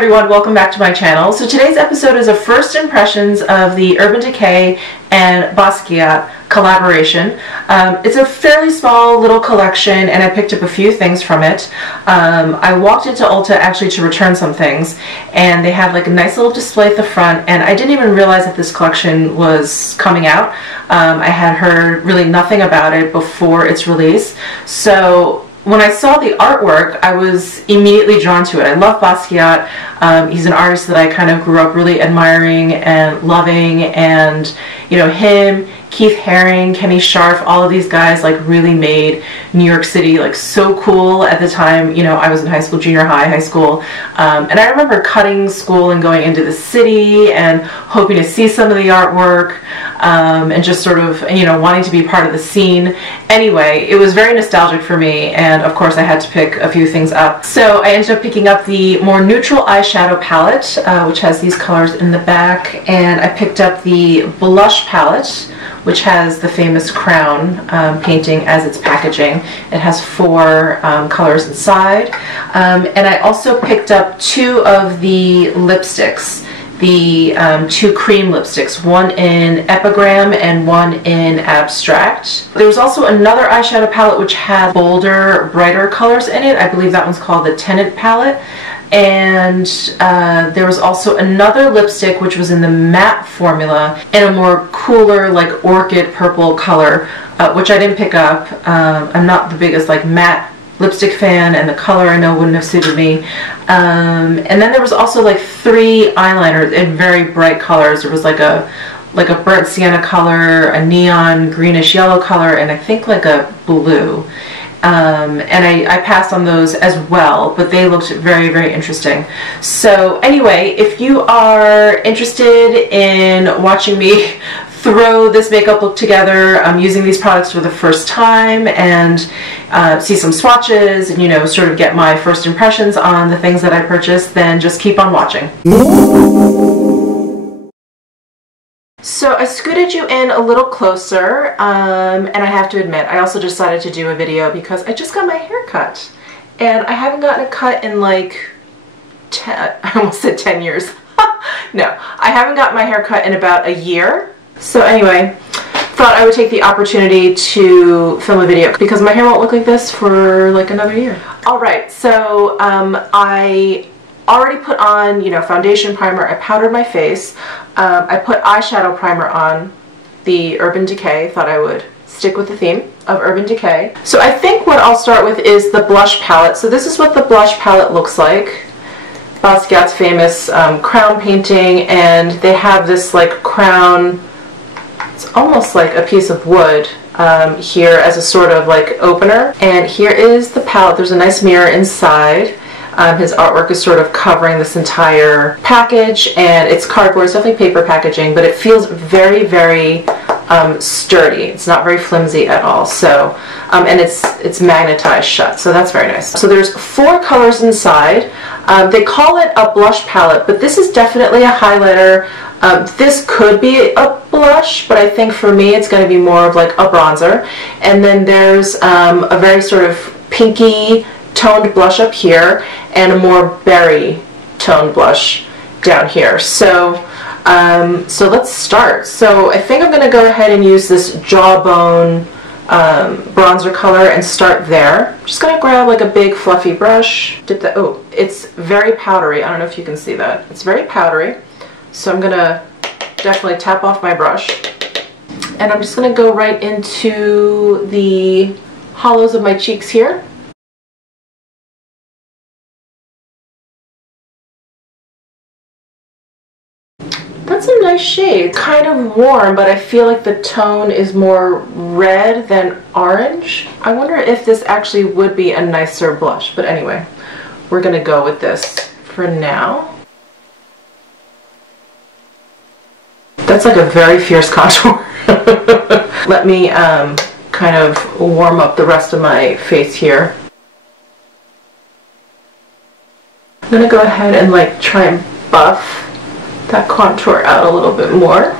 everyone, welcome back to my channel. So today's episode is a first impressions of the Urban Decay and Basquiat collaboration. It's a fairly small little collection and I picked up a few things from it. I walked into Ulta actually to return some things and they had like a nice little display at the front, and I didn't even realize that this collection was coming out. I had heard really nothing about it before its release. So when I saw the artwork, I was immediately drawn to it. I love Basquiat. He's an artist that I kind of grew up really admiring and loving, and you know, him, Keith Haring, Kenny Scharf, all of these guys like really made New York City like so cool at the time. You know, I was in high school, junior high school, and I remember cutting school and going into the city and hoping to see some of the artwork, and just sort of, you know, wanting to be part of the scene. Anyway, it was very nostalgic for me, and of course I had to pick a few things up. So I ended up picking up the more neutral eyeshadow palette, which has these colors in the back, and I picked up the blush palette, which has the famous crown painting as its packaging. It has 4 colors inside. And I also picked up 2 of the lipsticks, the 2 cream lipsticks, one in Epigram and one in Abstract. There was also another eyeshadow palette which had bolder, brighter colors in it. I believe that one's called the Tenant palette. And there was also another lipstick which was in the matte formula in a more cooler, like orchid purple color, which I didn't pick up. I'm not the biggest like matte lipstick fan, and the color I know wouldn't have suited me. And then there was also like 3 eyeliners in very bright colors. There was like a burnt sienna color, a neon greenish yellow color, and I think like a blue. And I passed on those as well, but they looked very, very interesting. So anyway, if you are interested in watching me throw this makeup look together, using these products for the first time, and see some swatches and, you know, sort of get my first impressions on the things that I purchased, then just keep on watching. So I scooted you in a little closer, and I have to admit, I also decided to do a video because I just got my hair cut, and I haven't gotten a cut in like I almost said 10 years. No, I haven't gotten my hair cut in about a year. So anyway, thought I would take the opportunity to film a video because my hair won't look like this for like another year. Alright, so I already put on, you know, foundation, primer. I powdered my face. I put eyeshadow primer on the Urban Decay. Thought I would stick with the theme of Urban Decay. So I think what I'll start with is the blush palette. So this is what the blush palette looks like. Basquiat's famous crown painting, and they have this like crown, it's almost like a piece of wood here as a sort of like opener. And here is the palette. There's a nice mirror inside. His artwork is sort of covering this entire package, and it's cardboard. It's definitely paper packaging, but it feels very, very sturdy. It's not very flimsy at all. So, and it's magnetized shut, so that's very nice. So there's 4 colors inside. They call it a blush palette, but this is definitely a highlighter. This could be a blush, but I think for me it's going to be more of like a bronzer. And then there's a very sort of pinky toned blush up here, and a more berry toned blush down here. So so let's start. So I think I'm going to go ahead and use this Jawbone bronzer color and start there. I'm just going to grab like a big fluffy brush. Dip the, oh, it's very powdery. I don't know if you can see that. It's very powdery. So I'm going to definitely tap off my brush, and I'm just going to go right into the hollows of my cheeks here. That's a nice shade. Kind of warm, but I feel like the tone is more red than orange. I wonder if this actually would be a nicer blush, but anyway, we're gonna go with this for now. That's like a very fierce contour. Let me kind of warm up the rest of my face here. I'm gonna go ahead and like try and buff that contour out a little bit more.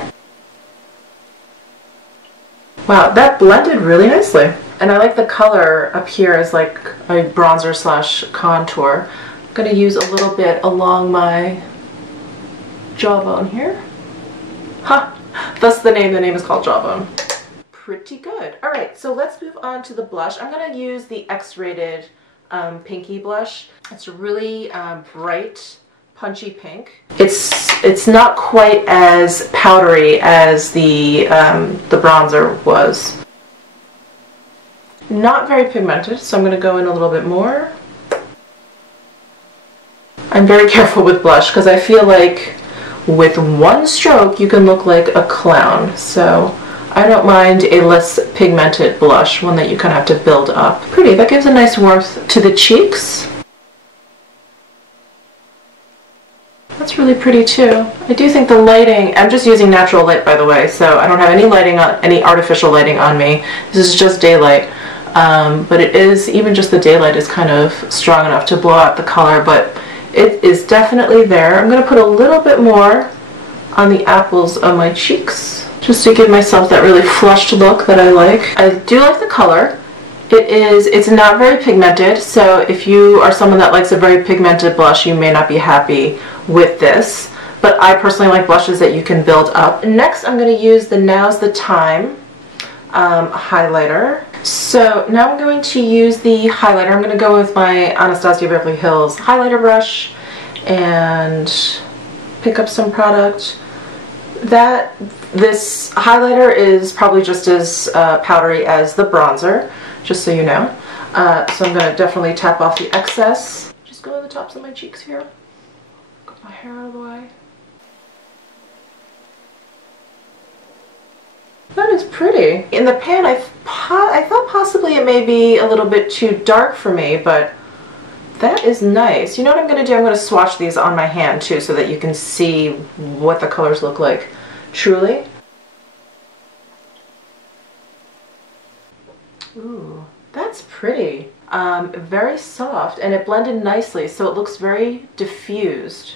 Wow, that blended really nicely. And I like the color up here as like a bronzer slash contour. I'm going to use a little bit along my jawbone here. Ha! Thus the name is called Jawbone. Pretty good. Alright, so let's move on to the blush. I'm going to use the X-rated pinky blush. It's a really bright, punchy pink. It's not quite as powdery as the bronzer was. Not very pigmented, so I'm going to go in a little bit more. I'm very careful with blush because I feel like with one stroke you can look like a clown. So I don't mind a less pigmented blush, one that you kind of have to build up. Pretty, that gives a nice warmth to the cheeks. That's really pretty too. I do think the lighting, I'm just using natural light by the way, so I don't have any lighting on, any artificial lighting on me. This is just daylight. But it is, even just the daylight is kind of strong enough to blow out the color, but it is definitely there. I'm going to put a little bit more on the apples of my cheeks, just to give myself that really flushed look that I like. I do like the color. It's not very pigmented, so if you are someone that likes a very pigmented blush, you may not be happy with this. But I personally like blushes that you can build up. Next, I'm going to use the Now's the Time highlighter. So now I'm going to use the highlighter. I'm going to go with my Anastasia Beverly Hills highlighter brush and pick up some product. This highlighter is probably just as powdery as the bronzer, just so you know. So I'm going to definitely tap off the excess. Just go on the tops of my cheeks here. Get my hair out of the way. That is pretty. In the pan, I thought possibly it may be a little bit too dark for me, but that is nice. You know what I'm going to do? I'm going to swatch these on my hand too so that you can see what the colors look like truly. Ooh, that's pretty. Very soft, and it blended nicely, so it looks very diffused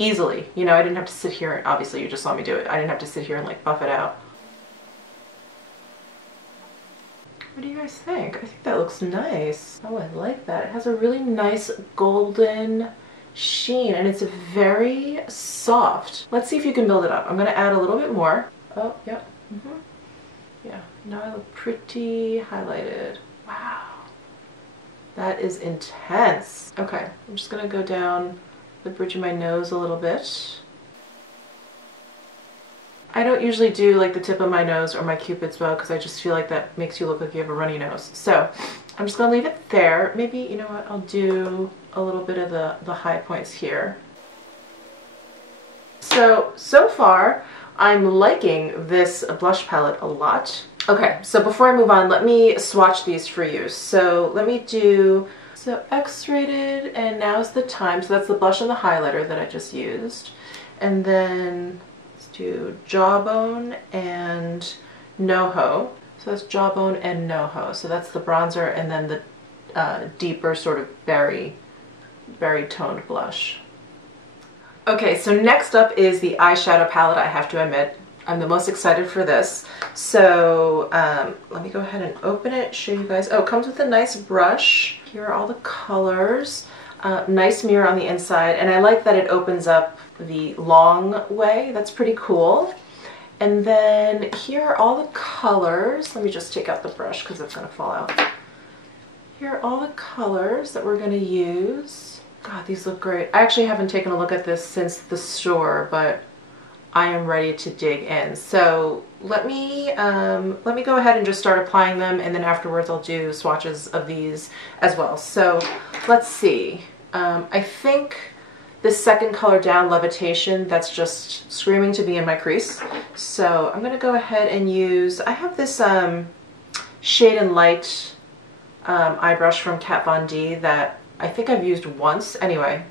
easily. You know, I didn't have to sit here, obviously you just saw me do it. I didn't have to sit here and like buff it out. What do you guys think? I think that looks nice. Oh, I like that. It has a really nice golden sheen, and it's very soft. Let's see if you can build it up. I'm going to add a little bit more. Oh, yep. Yeah, now I look pretty highlighted. Wow. That is intense. Okay, I'm just going to go down the bridge of my nose a little bit. I don't usually do like the tip of my nose or my Cupid's bow because I just feel like that makes you look like you have a runny nose. So I'm just going to leave it there. Maybe, you know what, I'll do a little bit of the high points here. So far I'm liking this blush palette a lot. Okay, so before I move on, let me swatch these for you. So let me do, so X-rated and Now's the Time. So that's the blush and the highlighter that I just used. And then do Jawbone and NoHo. So that's Jawbone and NoHo. So that's the bronzer and then the deeper sort of berry toned blush. Okay, so next up is the eyeshadow palette. I have to admit, I'm the most excited for this. So let me go ahead and open it, show you guys. Oh, it comes with a nice brush. Here are all the colors. Nice mirror on the inside, and I like that it opens up the long way. That's pretty cool. And then here are all the colors. Let me just take out the brush because it's going to fall out. Here are all the colors that we're going to use. God, these look great. I actually haven't taken a look at this since the store, but I am ready to dig in. So let me go ahead and just start applying them, and then afterwards I'll do swatches of these as well. So let's see. I think this second color down, Levitation, that's just screaming to be in my crease. So I'm going to go ahead and use, I have this Shade and Light eye brush from Kat Von D that I think I've used once. Anyway,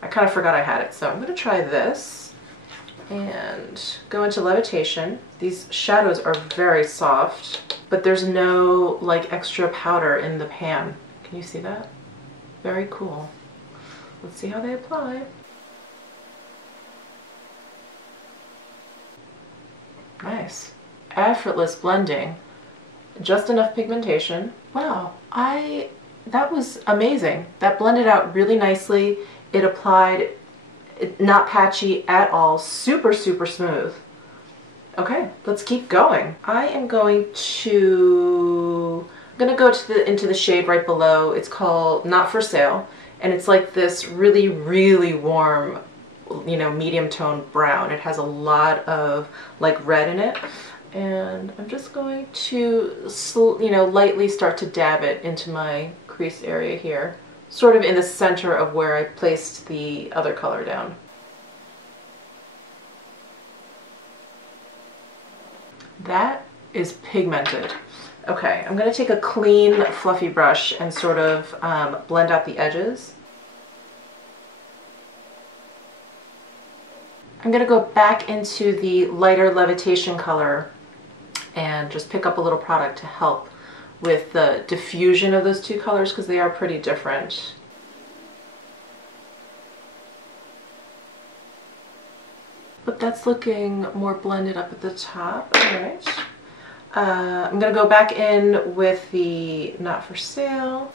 I kind of forgot I had it. So I'm going to try this and go into Levitation. These shadows are very soft, but there's no like extra powder in the pan. Can you see that? Very cool. Let's see how they apply. Nice. Effortless blending. Just enough pigmentation. Wow, I that was amazing. That blended out really nicely. It applied, not patchy at all, super, super smooth. Okay, let's keep going. I am going to, go into the shade right below. It's called Not For Sale, and it's like this really, really warm, you know, medium tone brown. It has a lot of like red in it. And I'm just going to, you know, lightly start to dab it into my crease area here, sort of in the center of where I placed the other color down. That is pigmented. Okay, I'm going to take a clean, fluffy brush and sort of blend out the edges. I'm going to go back into the lighter Levitation color and just pick up a little product to help with the diffusion of those two colors because they are pretty different. But that's looking more blended up at the top. All right. I'm going to go back in with the Not For Sale.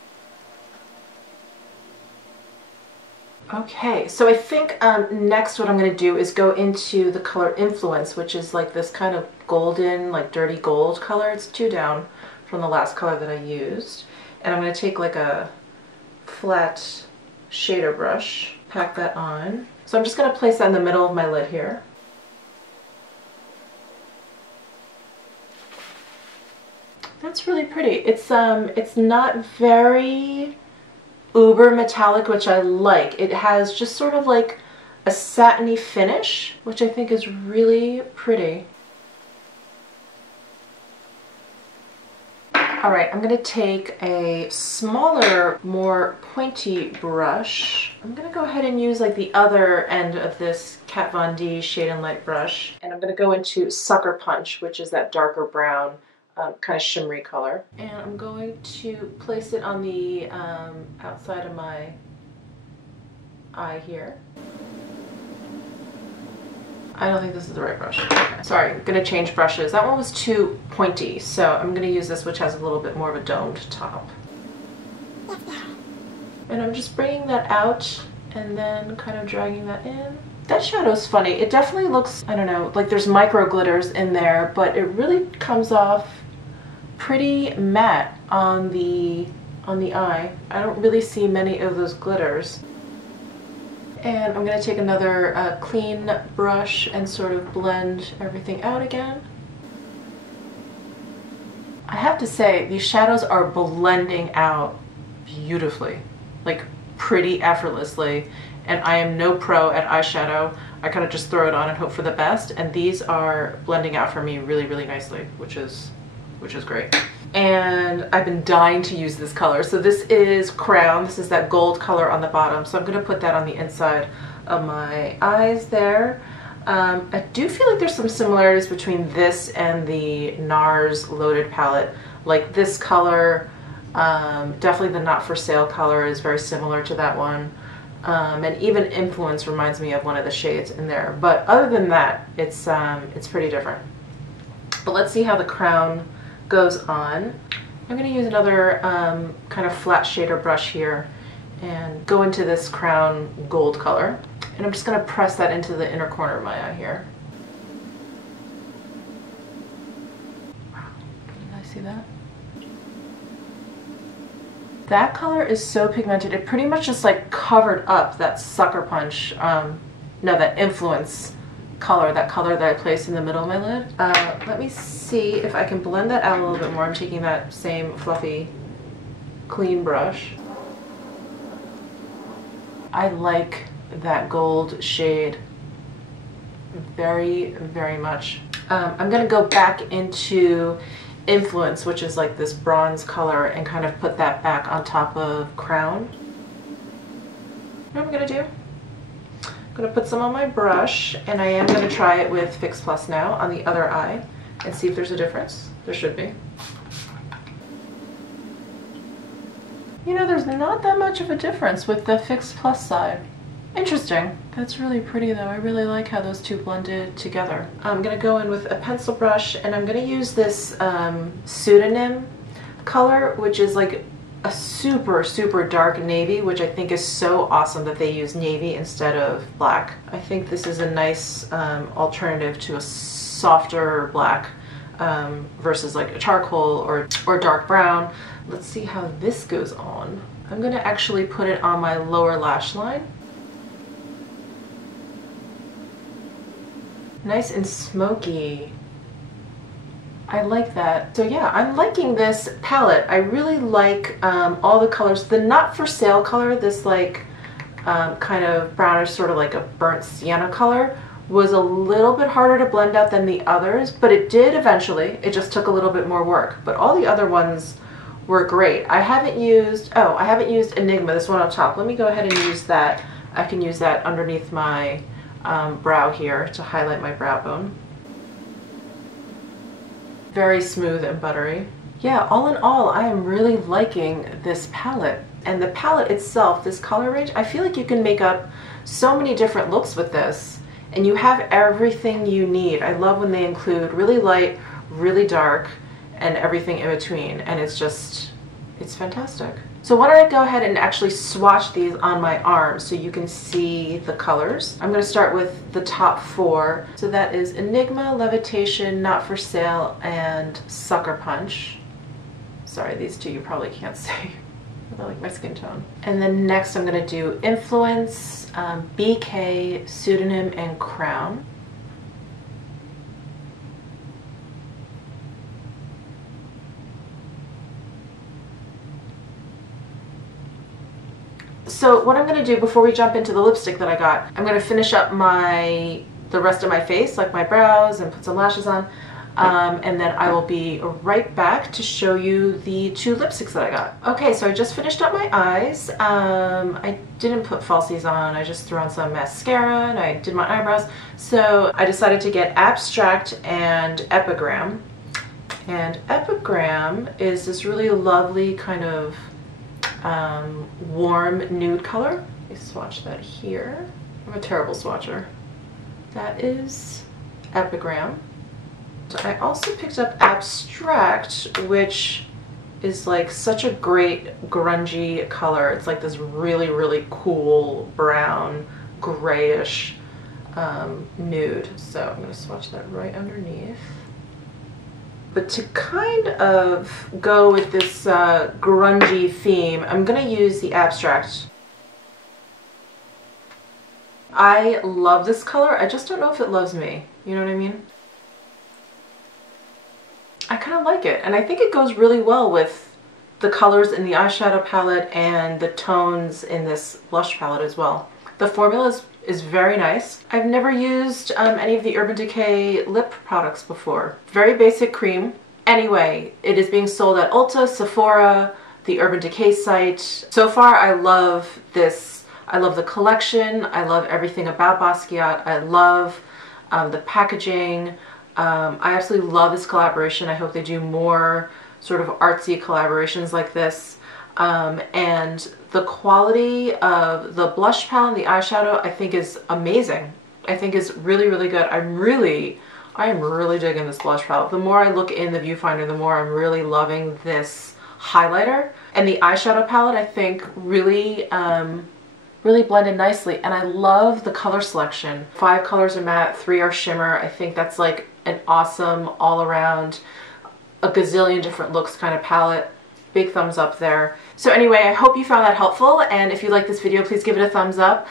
Okay, so I think next what I'm going to do is go into the color Influence, which is like this kind of golden, like dirty gold color. It's 2 down from the last color that I used. And I'm going to take like a flat shader brush, pack that on. So I'm just going to place that in the middle of my lid here. That's really pretty. It's not very uber metallic, which I like. It has just sort of like a satiny finish, which I think is really pretty. All right, I'm gonna take a smaller, more pointy brush. I'm gonna go ahead and use like the other end of this Kat Von D Shade and Light brush, and I'm gonna go into Sucker Punch, which is that darker brown, kind of shimmery color. And I'm going to place it on the outside of my eye here. I don't think this is the right brush. Okay. Sorry, I'm gonna change brushes. That one was too pointy, so I'm gonna use this, which has a little bit more of a domed top. And I'm just bringing that out and then kind of dragging that in. That shadow's funny. It definitely looks, I don't know, like there's micro glitters in there, but it really comes off pretty matte on the eye. I don't really see many of those glitters. And I'm going to take another clean brush and sort of blend everything out again. I have to say, these shadows are blending out beautifully, like pretty effortlessly. And I am no pro at eyeshadow. I kind of just throw it on and hope for the best. And these are blending out for me really, really nicely, which is great. And I've been dying to use this color. So this is Crown. This is that gold color on the bottom. So I'm going to put that on the inside of my eyes there. I do feel like there's some similarities between this and the NARS Loaded palette. Like this color, definitely the Not For Sale color is very similar to that one. And even Influence reminds me of one of the shades in there. But other than that, it's pretty different. But let's see how the Crown goes on. I'm going to use another kind of flat shader brush here and go into this Crown gold color. And I'm just going to press that into the inner corner of my eye here. Wow, can you guys see that? That color is so pigmented. It pretty much just like covered up that Sucker Punch, that Influence color, that color that I placed in the middle of my lid. Let me see if I can blend that out a little bit more. I'm taking that same fluffy, clean brush. I like that gold shade very, very much. I'm gonna go back into Influence, which is like this bronze color, and kind of put that back on top of Crown. What am I gonna do? I'm going to put some on my brush, and I am going to try it with Fix Plus now on the other eye and see if there's a difference. There should be. You know, there's not that much of a difference with the Fix Plus side. Interesting. That's really pretty though. I really like how those two blended together. I'm going to go in with a pencil brush, and I'm going to use this Pseudonym color, which is like a super, super dark navy, which I think is so awesome that they use navy instead of black. I think this is a nice alternative to a softer black versus like a charcoal or dark brown. Let's see how this goes on. I'm gonna actually put it on my lower lash line. Nice and smoky. I like that. So yeah, I'm liking this palette. I really like all the colors. The not for sale color, this like kind of brownish, sort of like a burnt sienna color, was a little bit harder to blend out than the others, but it did eventually. It just took a little bit more work. But all the other ones were great. I haven't used Enigma, this one on top. Let me go ahead and use that. I can use that underneath my brow here to highlight my brow bone. Very smooth and buttery. Yeah, all in all, I am really liking this palette. And the palette itself, this color range, I feel like you can make up so many different looks with this. And you have everything you need. I love when they include really light, really dark, and everything in between. And it's just, it's fantastic. So why don't I go ahead and actually swatch these on my arm so you can see the colors. I'm going to start with the top four. So that is Enigma, Levitation, Not for Sale, and Sucker Punch. Sorry, these two you probably can't see. I like my skin tone. And then next I'm going to do Influence, BK, Pseudonym, and Crown. So what I'm going to do before we jump into the lipstick that I got, I'm going to finish up the rest of my face, like my brows, and put some lashes on. And then I will be right back to show you the two lipsticks that I got. Okay, so I just finished up my eyes. I didn't put falsies on, I just threw on some mascara and I did my eyebrows. So I decided to get Abstract and Epigram. And Epigram is this really lovely kind of warm nude color. Let me swatch that here. I'm a terrible swatcher. That is Epigram. So I also picked up Abstract, which is like such a great grungy color. It's like this really, really cool brown, grayish nude. So I'm going to swatch that right underneath. But to kind of go with this grungy theme, I'm going to use the Abstract. I love this color. I just don't know if it loves me. You know what I mean? I kind of like it, and I think it goes really well with the colors in the eyeshadow palette and the tones in this blush palette as well. The formula is very nice. I've never used any of the Urban Decay lip products before. Very basic cream. Anyway, it is being sold at Ulta, Sephora, the Urban Decay site. So far, I love this. I love the collection. I love everything about Basquiat. I love the packaging. I absolutely love this collaboration. I hope they do more sort of artsy collaborations like this. And the quality of the blush palette and the eyeshadow, I think, is amazing. I think is really, really good. I am really digging this blush palette. The more I look in the viewfinder, the more I'm really loving this highlighter. And the eyeshadow palette, I think, really really blended nicely. And I love the color selection. 5 colors are matte, 3 are shimmer. I think that's like an awesome all-around, a gazillion different looks kind of palette. Big thumbs up there. So anyway, I hope you found that helpful, and if you like this video, please give it a thumbs up.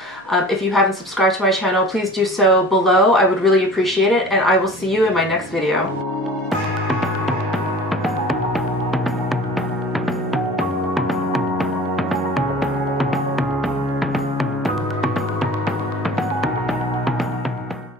If you haven't subscribed to my channel, please do so below. I would really appreciate it, and I will see you in my next video.